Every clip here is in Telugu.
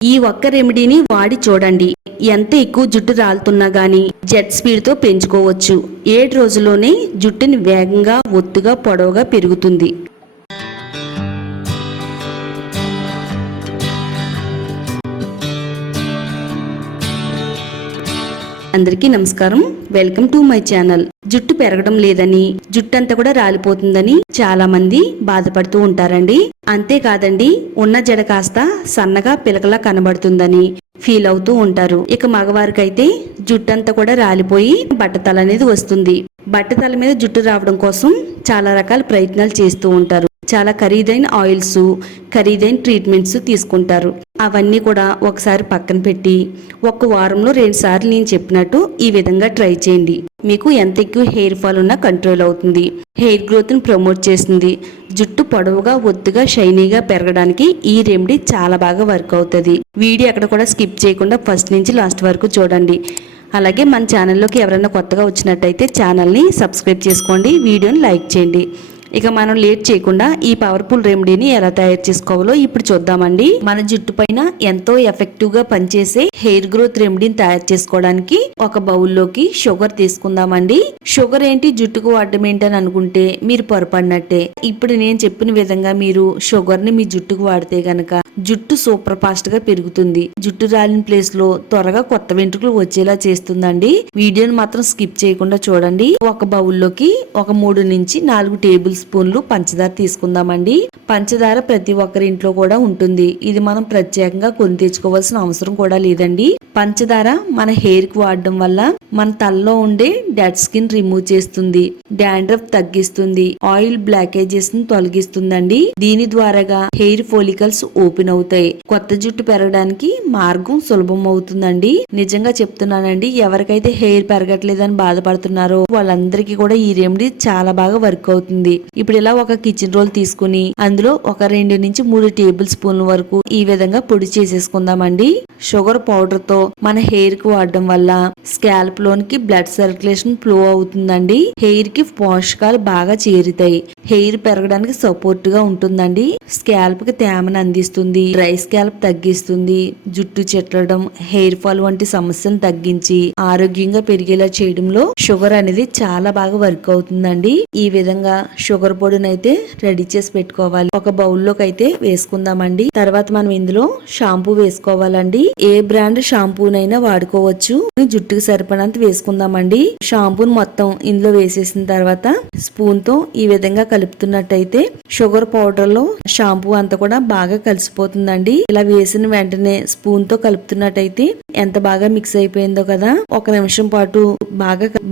ఈ ఒక్క రెమెడీని వాడి చూడండి. ఎంత ఎక్కువ జుట్టు రాలుతున్నా గానీ జెట్ స్పీడ్తో పెంచుకోవచ్చు. 7 రోజుల్లోనే జుట్టుని వేగంగా, ఒత్తుగా, పొడవుగా పెరుగుతుంది. అందరికీ నమస్కారం. Welcome to my channel. జుట్టు పెరగడం లేదని, జుట్టు అంతా కూడా రాలిపోతుందని చాలా మంది బాధపడుతూ ఉంటారండి. అంతేకాదండి, ఉన్న జడ కాస్త సన్నగా పిలకలా కనబడుతుందని ఫీల్ అవుతూ ఉంటారు. ఇక మగవారికైతే జుట్టంతా కూడా రాలిపోయి బట్టతల అనేది వస్తుంది. బట్టతల మీద జుట్టు రావడం కోసం చాలా రకాల ప్రయత్నాలు చేస్తూ ఉంటారు. చాలా ఖరీదైన ఆయిల్స్, ఖరీదైన ట్రీట్మెంట్స్ తీసుకుంటారు. అవన్నీ కూడా ఒకసారి పక్కన పెట్టి ఒక వారంలో 2 సార్లు నేను చెప్పినట్టు ఈ విధంగా ట్రై చేయండి. మీకు ఎంత ఎక్కువ హెయిర్ ఫాల్ ఉన్నా కంట్రోల్ అవుతుంది. హెయిర్ గ్రోత్ ని ప్రమోట్ చేస్తుంది. జుట్టు పొడవుగా, ఒత్తుగా, షైనీగా పెరగడానికి ఈ రెమెడీ చాలా బాగా వర్క్ అవుతుంది. వీడియో ఎక్కడ కూడా స్కిప్ చేయకుండా ఫస్ట్ నుంచి లాస్ట్ వరకు చూడండి. అలాగే మన ఛానల్లోకి ఎవరైనా కొత్తగా వచ్చినట్టయితే ఛానల్ని సబ్స్క్రైబ్ చేసుకోండి, వీడియోని లైక్ చేయండి. ఇక మనం లేట్ చేయకుండా ఈ పవర్ఫుల్ రెమెడీని ఎలా తయారు చేసుకోవాలో ఇప్పుడు చూద్దామండి. మన జుట్టు పైన ఎంతో ఎఫెక్టివ్ గా పనిచేసే హెయిర్ గ్రోత్ రెమెడీని తయారు చేసుకోవడానికి ఒక బౌల్లోకి షుగర్ తీసుకుందామండి. షుగర్ ఏంటి, జుట్టుకు వాడడం ఏంటని అనుకుంటే మీరు పొరపడినట్టే. ఇప్పుడు నేను చెప్పిన విధంగా మీరు షుగర్ ని మీ జుట్టుకు వాడితే గనక జుట్టు సూపర్ ఫాస్ట్ గా పెరుగుతుంది. జుట్టు రాలిన ప్లేస్ లో త్వరగా కొత్త వెంట్రుకలు వచ్చేలా చేస్తుందండి. వీడియోని మాత్రం స్కిప్ చేయకుండా చూడండి. ఒక బౌల్లోకి ఒక 3 నుంచి 4 టేబుల్ స్పూన్లు పంచదార తీసుకుందామండి. పంచదార ప్రతి ఒక్కరి ఇంట్లో కూడా ఉంటుంది. ఇది మనం ప్రత్యేకంగా కొని తెచ్చుకోవాల్సిన అవసరం కూడా లేదండి. పంచదార మన హెయిర్ కి వాడడం వల్ల మన తలలో ఉండే డెడ్ స్కిన్ రిమూవ్ చేస్తుంది, డాండ్రఫ్ తగ్గిస్తుంది, ఆయిల్ బ్లాకేజెస్ ని తొలగిస్తుందండి. దీని ద్వారాగా హెయిర్ ఫోలికల్స్ ఓపెన్ అవుతాయి. కొత్త జుట్టు పెరగడానికి మార్గం సులభం అవుతుందండి. నిజంగా చెప్తున్నానండి, ఎవరికైతే హెయిర్ పెరగట్లేదని బాధపడుతున్నారో వాళ్ళందరికీ కూడా ఈ రెమెడీ చాలా బాగా వర్క్ అవుతుంది. ఇప్పుడు ఇలా ఒక కిచెన్ రోల్ తీసుకుని అందులో ఒక 2 నుంచి 3 టేబుల్ స్పూన్ల వరకు ఈ విధంగా పొడి చేసేసుకుందామండి. షుగర్ పౌడర్ తో మన హెయిర్ కి వాడడం వల్ల స్కాల్ప్ లోనికి బ్లడ్ సర్క్యులేషన్ ఫ్లో అవుతుందండి. హెయిర్ కి పోషకాలు బాగా చేరుతాయి. హెయిర్ పెరగడానికి సపోర్ట్ గా ఉంటుందండి. స్కాల్ప్ కి తేమను అందిస్తుంది, డ్రై స్కాల్ప్ తగ్గిస్తుంది, జుట్టు చెట్లడం, హెయిర్ ఫాల్ వంటి సమస్యలను తగ్గించి ఆరోగ్యంగా పెరిగేలా చేయడంలో షుగర్ అనేది చాలా బాగా వర్క్ అవుతుందండి. ఈ విధంగా షుగర్ పొడిని అయితే రెడీ చేసి పెట్టుకోవాలి. ఒక బౌల్లోకి అయితే వేసుకుందామండి. తర్వాత మనం ఇందులో షాంపూ వేసుకోవాలండి. ఏ బ్రాండ్ షాంపూనైనా వాడుకోవచ్చు. జుట్టుకు సరిపడంత వేసుకుందామండి. షాంపూని మొత్తం ఇందులో వేసేసిన తర్వాత స్పూన్ తో ఈ విధంగా కలుపుతున్నట్టయితే షుగర్ పౌడర్ లో షాంపూ అంతా కూడా బాగా కలిసిపోతుందండి. ఇలా వేసిన వెంటనే స్పూన్ తో కలుపుతున్నట్టయితే ఎంత బాగా మిక్స్ అయిపోయిందో కదా. 1 నిమిషం పాటు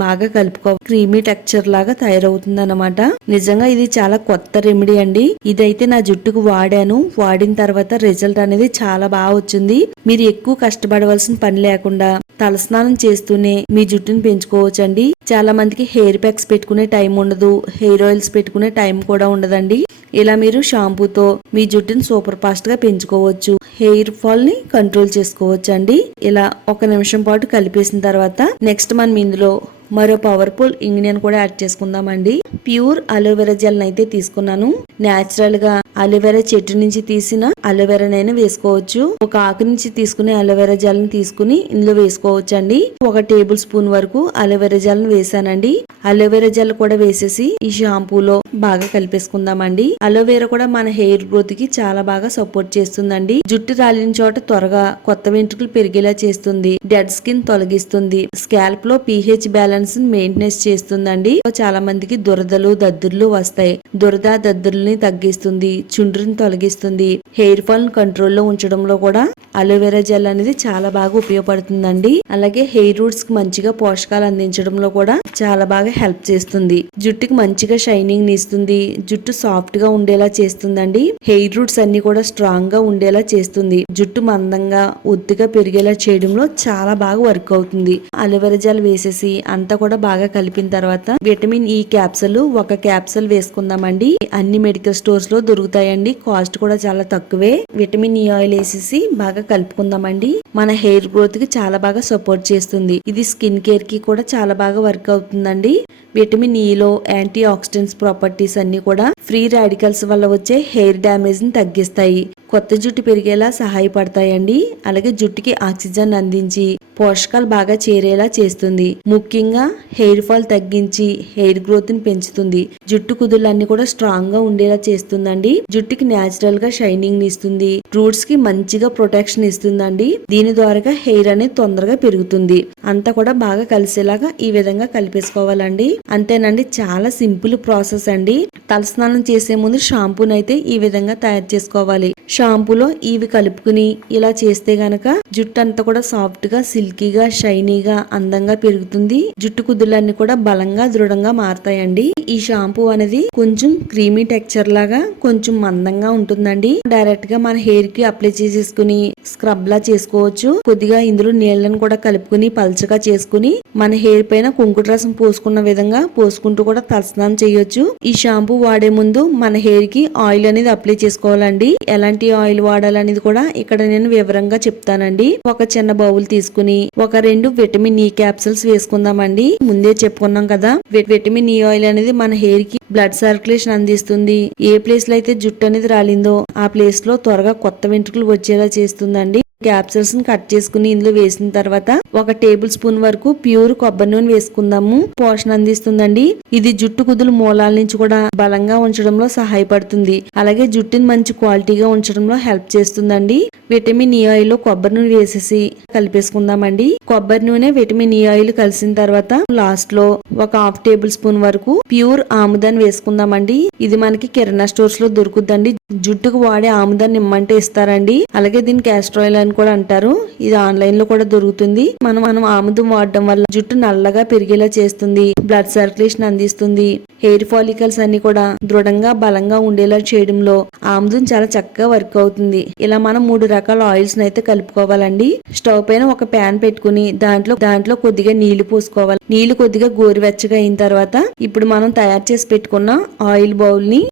బాగా కలుపుకో. క్రీమీ టెక్స్చర్ లాగా తయారవుతుంది అన్నమాట. నిజంగా ఇది చాలా కొత్త రెమెడీ అండి. ఇదైతే నా జుట్టుకు వాడాను. వాడిన తర్వాత రిజల్ట్ అనేది చాలా బాగా వచ్చింది. మీరు ఎక్కువ కష్టపడవలసిన పని లేకుండా తలస్నానం చేస్తూనే మీ జుట్టుని పెంచుకోవచ్చండి. చాలా మందికి హెయిర్ ప్యాక్స్ పెట్టుకునే టైం ఉండదు, హెయిర్ ఆయిల్స్ పెట్టుకునే టైం కూడా ఉండదండి. ఇలా మీరు షాంపూతో మీ జుట్టుని సూపర్ ఫాస్ట్ గా పెంచుకోవచ్చు. హెయిర్ ఫాల్ ని కంట్రోల్ చేసుకోవచ్చు అండి. ఇలా 1 నిమిషం పాటు కలిపేసిన తర్వాత నెక్స్ట్ మనం ఇందులో మరో పవర్ఫుల్ ఇంగ్రీడియంట్ కూడా యాడ్ చేసుకుందామండి. ప్యూర్ అలోవెరా జెల్ అయితే తీసుకున్నాను. నేచురల్ గా అలోవెరా చెట్టు నుంచి తీసిన అలోవెరానైనా వేసుకోవచ్చు. ఒక ఆకు నుంచి తీసుకునే అలోవెరా జెల్ ని తీసుకుని ఇందులో వేసుకోవచ్చు అండి. 1 టేబుల్ స్పూన్ వరకు అలోవెరా జెల్ ని వేసానండి. అలోవెరా జెల్ కూడా వేసేసి ఈ షాంపూలో బాగా కలిపేసుకుందామండి. అలోవెరా కూడా మన హెయిర్ గ్రోత్ కి చాలా బాగా సపోర్ట్ చేస్తుందండి. జుట్టు రాలిన చోట త్వరగా కొత్త వెంట్రుకలు పెరిగేలా చేస్తుంది, డెడ్ స్కిన్ తొలగిస్తుంది, స్కాల్ప్ లో pH బ్యాలెన్స్ మెయింటెనెన్స్ చేస్తుందండి. చాలా మందికి దురదలు, దద్దుర్లు వస్తాయి. దురద, దద్దుర్లని తగ్గిస్తుంది, చుండ్రుని తొలగిస్తుంది. హెయిర్ ఫాల్ కంట్రోల్లో ఉంచడంలో కూడా అలోవెరా జెల్ అనేది చాలా బాగా ఉపయోగపడుతుందండి. అలాగే హెయిర్ రూట్స్ కి మంచిగా పోషకాలు అందించడంలో కూడా చాలా బాగా హెల్ప్ చేస్తుంది. జుట్టుకి మంచిగా షైనింగ్ ఇస్తుంది, జుట్టు సాఫ్ట్ గా ఉండేలా చేస్తుందండి. హెయిర్ రూట్స్ అన్ని కూడా స్ట్రాంగ్ గా ఉండేలా చేస్తుంది. జుట్టు మందంగా, ఒత్తుగా పెరిగేలా చేయడంలో చాలా బాగా వర్క్ అవుతుంది. అలోవెరా జెల్ వేసేసి అంతా కూడా బాగా కలిపిన తర్వాత విటమిన్ ఈ క్యాప్సూల్ 1 క్యాప్సూల్ వేసుకుందామండి. అన్ని మెడికల్ స్టోర్స్ లో దొరుకుతాయండి. కాస్ట్ కూడా చాలా తక్కువే. విటమిన్ ఈ ఆయిల్ వేసేసి బాగా కలుపుకుందామండి. మన హెయిర్ గ్రోత్ కి చాలా బాగా సపోర్ట్ చేస్తుంది. ఇది స్కిన్ కేర్ కి కూడా చాలా బాగా వర్క్ అవుతుందండి. విటమిన్ ఈలో యాంటీ ఆక్సిడెంట్స్ ప్రాపర్టీస్ అన్ని కూడా ఫ్రీ రాడికల్స్ వల్ల వచ్చే హెయిర్ డ్యామేజ్ ని తగ్గిస్తాయి. కొత్త జుట్టు పెరిగేలా సహాయపడతాయండి. అలాగే జుట్టుకి ఆక్సిజన్ అందించి పోషకాలు బాగా చేరేలా చేస్తుంది. ముఖ్యంగా హెయిర్ ఫాల్ తగ్గించి హెయిర్ గ్రోత్ ని పెంచుతుంది. జుట్టు కుదుళ్ళన్నీ కూడా స్ట్రాంగ్ గా ఉండేలా చేస్తుందండి. జుట్టుకి న్యాచురల్ గా షైనింగ్ ని ఇస్తుంది. రూట్స్ కి మంచిగా ప్రొటెక్షన్ ఇస్తుందండి. దీని ద్వారా హెయిర్ అనేది తొందరగా పెరుగుతుంది. అంతా కూడా బాగా కలిసేలాగా ఈ విధంగా కలిపేసుకోవాలండి. అంతేనండి, చాలా సింపుల్ ప్రాసెస్ అండి. తలస్నానం చేసే ముందు షాంపూని అయితే ఈ విధంగా తయారు చేసుకోవాలి. షాంపూలో ఇవి కలుపుకుని ఇలా చేస్తే గనక జుట్టు అంతా కూడా సాఫ్ట్ గా, సిల్కీగా, షైనీగా, అందంగా పెరుగుతుంది. జుట్టు కుదుళ్ళన్నీ కూడా బలంగా, దృఢంగా మారతాయండి. ఈ షాంపూ అనేది కొంచెం క్రీమీ టెక్చర్ లాగా కొంచెం మందంగా ఉంటుందండి. డైరెక్ట్ గా మన హెయిర్ కి అప్లై చేసేసుకుని స్క్రబ్ లా చేసుకోవచ్చు. కొద్దిగా ఇందులో నీళ్లను కూడా కలుపుకుని పల్చగా చేసుకుని మన హెయిర్ పైన కుంకుడు రసం పోసుకున్న విధంగా పోసుకుంటూ కూడా తలస్నానం చేయొచ్చు. ఈ షాంపూ వాడే ముందు మన హెయిర్ కి ఆయిల్ అనేది అప్లై చేసుకోవాలండి. ఎలాంటి ఆయిల్ వాడాలనేది కూడా ఇక్కడ నేను వివరంగా చెప్తానండి. ఒక చిన్న బౌల్ తీసుకుని ఒక 2 విటమిన్ ఈ క్యాప్సూల్స్ వేసుకుందామండి. ముందే చెప్పుకున్నాం కదా, విటమిన్ ఈ ఆయిల్ అనేది మన హెయిర్ కి బ్లడ్ సర్క్యులేషన్ అందిస్తుంది. ఏ ప్లేస్ లో అయితే జుట్టు అనేది రాలిందో ఆ ప్లేస్ లో త్వరగా కొత్త వెంట్రుకలు వచ్చేలా చేస్తుందండి. క్యాప్సూల్స్ ని కట్ చేసుకుని ఇందులో వేసిన తర్వాత 1 టేబుల్ స్పూన్ వరకు ప్యూర్ కొబ్బరి నూనె వేసుకుందాము. పోషణ అందిస్తుందండి. ఇది జుట్టు కుదులు మూలాల నుంచి కూడా బలంగా ఉంచడంలో సహాయపడుతుంది. అలాగే జుట్టుని మంచి క్వాలిటీగా ఉంచడంలో హెల్ప్ చేస్తుందండి. విటమిన్ ఈ ఆయిల్ లో కొబ్బరి నూనె వేసేసి కలిపేసుకుందామండి. కొబ్బరి నూనె, విటమిన్ ఈ ఆయిల్ కలిసిన తర్వాత లాస్ట్ లో ఒక 1/2 టేబుల్ స్పూన్ వరకు ప్యూర్ ఆముదాన్ని వేసుకుందామండి. ఇది మనకి కిరాణా స్టోర్స్ లో దొరుకుద్దండి. జుట్టుకు వాడే ఆముదాన్ని ఇమ్మంటే ఇస్తారండి. అలాగే దీన్ని క్యాస్టర్ ఆయిల్ అని కూడా అంటారు. ఇది ఆన్లైన్ లో కూడా దొరుకుతుంది. మనం ఆముదం వాడడం వల్ల జుట్టు నల్లగా పెరిగేలా చేస్తుంది. బ్లడ్ సర్క్యులేషన్ అందిస్తుంది. హెయిర్ ఫాలికల్స్ అన్ని కూడా దృఢంగా, బలంగా ఉండేలా చేయడంలో ఆముదం చాలా చక్కగా వర్క్ అవుతుంది. ఇలా మనం 3 రకాల ఆయిల్స్ అయితే కలుపుకోవాలండి. స్టవ్ పైన ఒక ప్యాన్ పెట్టుకుని దాంట్లో కొద్దిగా నీళ్లు పోసుకోవాలి. నీళ్లు కొద్దిగా గోరువెచ్చగా అయిన తర్వాత ఇప్పుడు మనం తయారు చేసి పెట్టుకున్న ఆయిల్ బౌల్ ని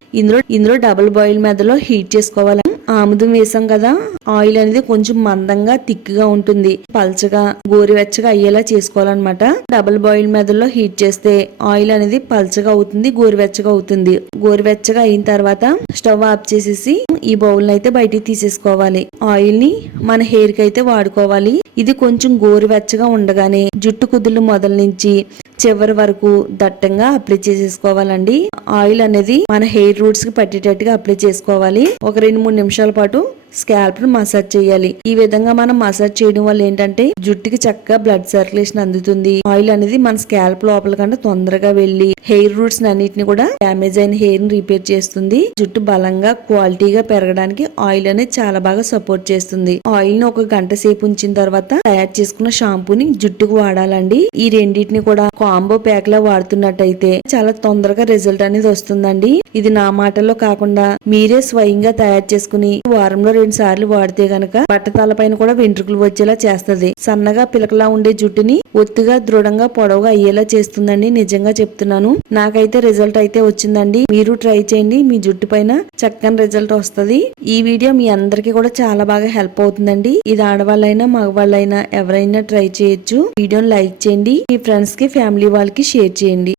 ఇందులో డబుల్ బాయిల్ మెదలో హీట్ చేసుకోవాలి. ఆముదం వేసాం కదా, ఆయిల్ అనేది కొంచెం మందంగా, థిక్గా ఉంటుంది. పల్చగా, గోరువెచ్చగా అయ్యేలా చేసుకోవాలన్నమాట. డబుల్ బాయిల్ మెదడులో హీట్ చేస్తే ఆయిల్ అనేది పల్చగా అవుతుంది, గోరువెచ్చగా అవుతుంది. గోరువెచ్చగా అయిన తర్వాత స్టవ్ ఆఫ్ చేసేసి ఈ బౌల్ అయితే బయటికి తీసేసుకోవాలి. ఆయిల్ ని మన హెయిర్ కి అయితే వాడుకోవాలి. ఇది కొంచెం గోరువెచ్చగా ఉండగానే జుట్టు కుదుళ్ళు మొదల నుంచి చివరి వరకు దట్టంగా అప్లై చేసేసుకోవాలండి. ఆయిల్ అనేది మన హెయిర్ రూట్స్ కి పట్టేటట్టుగా అప్లై చేసుకోవాలి. ఒక 2-3 నిమిషాల పాటు స్కాల్ప్ ను మసాజ్ చేయాలి. ఈ విధంగా మనం మసాజ్ చేయడం వల్ల ఏంటంటే జుట్టుకి చక్కగా బ్లడ్ సర్క్యులేషన్ అందుతుంది. ఆయిల్ అనేది మన స్కాల్ప్ లోపల కంటే తొందరగా వెళ్లి హెయిర్ రూట్స్ అన్నిటిని కూడా డ్యామేజ్ అయిన హెయిర్ ని రిపేర్ చేస్తుంది. జుట్టు బలంగా, క్వాలిటీగా పెరగడానికి ఆయిల్ అనేది చాలా బాగా సపోర్ట్ చేస్తుంది. ఆయిల్ ని 1 గంట సేపు ఉంచిన తర్వాత తయారు చేసుకున్న షాంపూని జుట్టుకు వాడాలండి. ఈ రెండింటిని కూడా కాంబో ప్యాక్ లా వాడుతున్నట్టయితే చాలా తొందరగా రిజల్ట్ అనేది వస్తుందండి. ఇది నా మాటల్లో కాకుండా మీరే స్వయంగా తయారు చేసుకుని వారంలో 2 సార్లు వాడితే గనక బట్టతల పైన కూడా వెంట్రుకలు వచ్చేలా చేస్తది. సన్నగా పిలకలా ఉండే జుట్టుని ఒత్తుగా, దృఢంగా, పొడవుగా అయ్యేలా చేస్తుందండి. నిజంగా చెప్తున్నాను. నాకైతే రిజల్ట్ అయితే వచ్చిందండి. మీరు ట్రై చేయండి. మీ జుట్టు పైన చక్కని రిజల్ట్ వస్తుంది. ఈ వీడియో మీ అందరికీ కూడా చాలా బాగా హెల్ప్ అవుతుందండి. ఇది ఆడవాళ్ళైనా మగవాళ్ళైనా ఎవరైనా ట్రై చేయొచ్చు. వీడియోని లైక్ చేయండి. మీ ఫ్రెండ్స్ కి, ఫ్యామిలీ వాళ్ళకి షేర్ చేయండి.